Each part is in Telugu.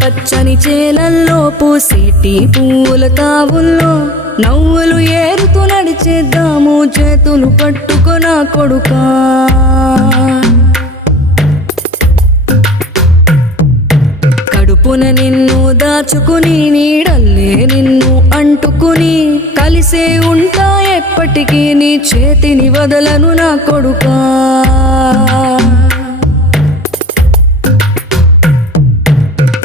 పచ్చని చేలల్లో పూసేటి పూల తావుల్లో నవ్వులు ఏరుతూ నడిచేద్దాము చేతులు పట్టుకొన కొడుకా. కడుపున నిన్ను దాచుకుని నీడల్లే నిన్ను అంటుకుని కలిసే ఉంటా ఎప్పటికీ నీ చేతిని వదలను నా కొడుకా.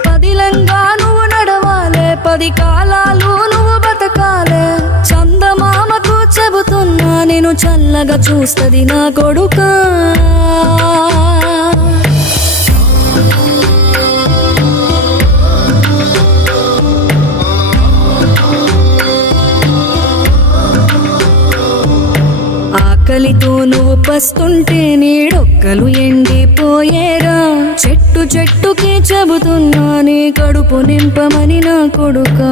పదిలంగా నువ్వు నడవాలే, 10 కాలాలు నువ్వు బతకాలే. చందమామకు చెబుతున్నా నేను చల్లగా చూస్తది నా కొడుకా. ఆకలితో నువ్వు పస్తుంటే నీడొక్కలు ఎండిపోయేరా. చెట్టు చెట్టుకి చెబుతున్నా నీ కడుపు నింపమని నా కొడుకా.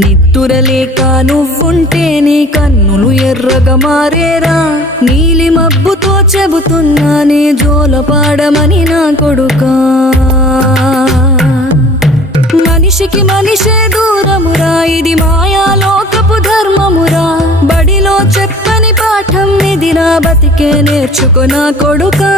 నిద్దురలేక నువ్వుంటే నీ కన్నులు ఎర్రగా మారేరా. నీలి మబ్బుతో చెబుతున్నా నీ జోల పాడమని నా కొడుకా. మనిషికి మనిషే దూరమురా, ఇది మాయాలోకపు ధర్మమురా. బడిలో చెప్పని పాఠం ఇదిరా, బతికే నేర్చుకో నా కొడుకా.